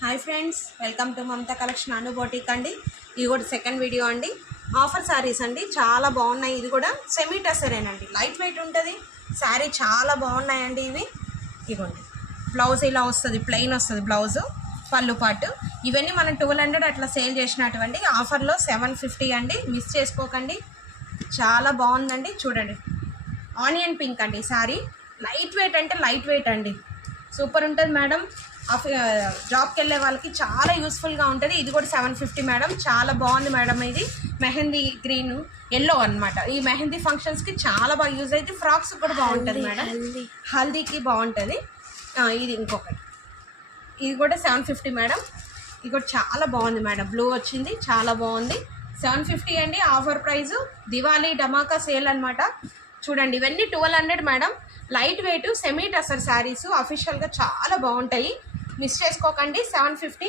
Hi friends, welcome to Mamata collection Anu boutique అండి. ఇది కూడా సెకండ్ వీడియో అండి. ఆఫర్ శారీస్ అండి, చాలా బాగున్నాయి. ఇది కూడా సెమీ టసరేనండి, లైట్ వెయిట్ ఉంటుంది శారీ. చాలా బాగున్నాయండి ఇవి. ఇవ్వండి, బ్లౌజ్ ఇలా వస్తుంది, ప్లెయిన్ వస్తుంది బ్లౌజు, పళ్ళు పాటు. ఇవన్నీ మనం 1200 అట్లా సేల్ చేసినటువంటి ఆఫర్లో 750 అండి. మిస్ చేసుకోకండి, చాలా బాగుందండి. చూడండి, ఆనియన్ పింక్ అండి శారీ. లైట్ వెయిట్ అంటే లైట్ వెయిట్ అండి, సూపర్ ఉంటుంది మేడం. జాబ్కి వెళ్ళే వాళ్ళకి చాలా యూస్ఫుల్గా ఉంటుంది. ఇది కూడా 750 మేడం. చాలా బాగుంది మేడం. ఇది మెహందీ గ్రీన్ ఎల్లో అనమాట. ఈ మెహందీ ఫంక్షన్స్కి చాలా బాగా యూజ్ అయితే, ఫ్రాక్స్ కూడా బాగుంటుంది మేడం, హల్దీకి బాగుంటుంది. ఇది ఇంకొకటి, ఇది కూడా 750 మేడం. ఇది కూడా చాలా బాగుంది మేడం, బ్లూ వచ్చింది, చాలా బాగుంది. 750 అండి, ఆఫర్ ప్రైజు. దివాళీ ధమాకా సేల్ అనమాట. చూడండి, ఇవన్నీ 1200 madam. Light weight semi tussar saris, అఫీషియల్గా చాలా బాగుంటాయి. మిస్ చేసుకోకండి. 750.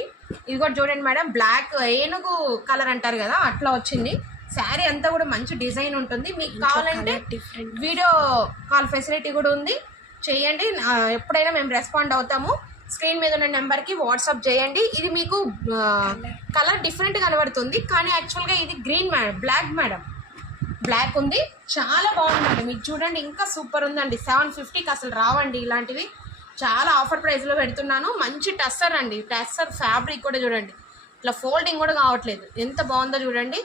ఇది కూడా చూడండి మేడం, బ్లాక్ ఏనుగు కలర్ అంటారు కదా, అట్లా వచ్చింది శారీ అంతా. కూడా మంచి డిజైన్ ఉంటుంది. మీకు కావాలంటే వీడియో కాల్ ఫెసిలిటీ కూడా ఉంది, చేయండి. ఎప్పుడైనా మేము రెస్పాండ్ అవుతాము. స్క్రీన్ మీద ఉన్న నెంబర్కి వాట్సాప్ చేయండి. ఇది మీకు కలర్ డిఫరెంట్ కనబడుతుంది, కానీ యాక్చువల్గా ఇది green madam, black madam, black ఉంది. చాలా బాగుందండి. మీకు చూడండి, ఇంకా సూపర్ ఉందండి. 750కి అసలు రావండి ఇలాంటివి. చాలా ఆఫర్ ప్రైస్లో పెడుతున్నాను. మంచి టస్సర్ అండి, టస్సర్ ఫ్యాబ్రిక్ కూడా చూడండి, ఇట్లా ఫోల్డింగ్ కూడా కావట్లేదు. ఎంత బాగుందో చూడండి.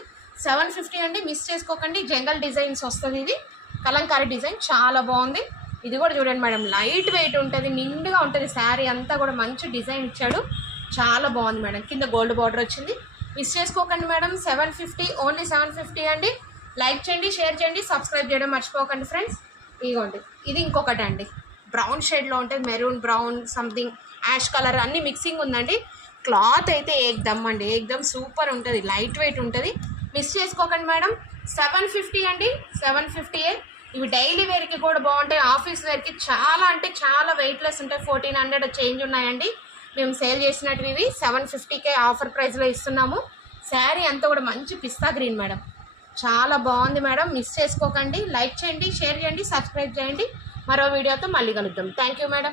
750 అండి, మిస్ చేసుకోకండి. జంగల్ డిజైన్స్ వస్తుంది, ఇది కలంకారీ డిజైన్, చాలా బాగుంది. ఇది కూడా చూడండి మేడం, లైట్ వెయిట్ ఉంటుంది, నిండుగా ఉంటుంది శారీ అంతా. కూడా మంచి డిజైన్ ఇచ్చాడు, చాలా బాగుంది మేడం. కింద గోల్డ్ బార్డర్ వచ్చింది. మిస్ చేసుకోకండి మేడం. 750, ఓన్లీ 750 అండి. లైక్ చేయండి, షేర్ చేయండి, సబ్స్క్రైబ్ చేయడం మర్చిపోకండి ఫ్రెండ్స్. ఇదిగోండి, ఇది ఇంకొకటి అండి, బ్రౌన్ షేడ్లో ఉంటుంది, maroon brown something ash colour అన్నీ మిక్సింగ్ ఉందండి. క్లాత్ అయితే ఏకదమ్ అండి, ఏకదమ్ సూపర్ ఉంటుంది, లైట్ వెయిట్ ఉంటుంది. మిస్ చేసుకోకండి మేడం. 750 అండి, 750ఏ. ఇవి డైలీ వేర్కి కూడా బాగుంటాయి, ఆఫీస్ వేర్కి చాలా అంటే చాలా వెయిట్లెస్ ఉంటాయి. 1400 చేంజ్ ఉన్నాయండి. మేము సేల్ చేసినట్టు ఇవి 750కే ఆఫర్ ప్రైస్లో ఇస్తున్నాము. శారీ అంతా కూడా మంచి పిస్తా గ్రీన్ మేడం, చాలా బాగుంది మేడం. మిస్ చేసుకోకండి. లైక్ చేయండి, షేర్ చేయండి, సబ్స్క్రైబ్ చేయండి. మరో వీడియోతో మళ్ళీ కలుద్దాం. Thank you madam.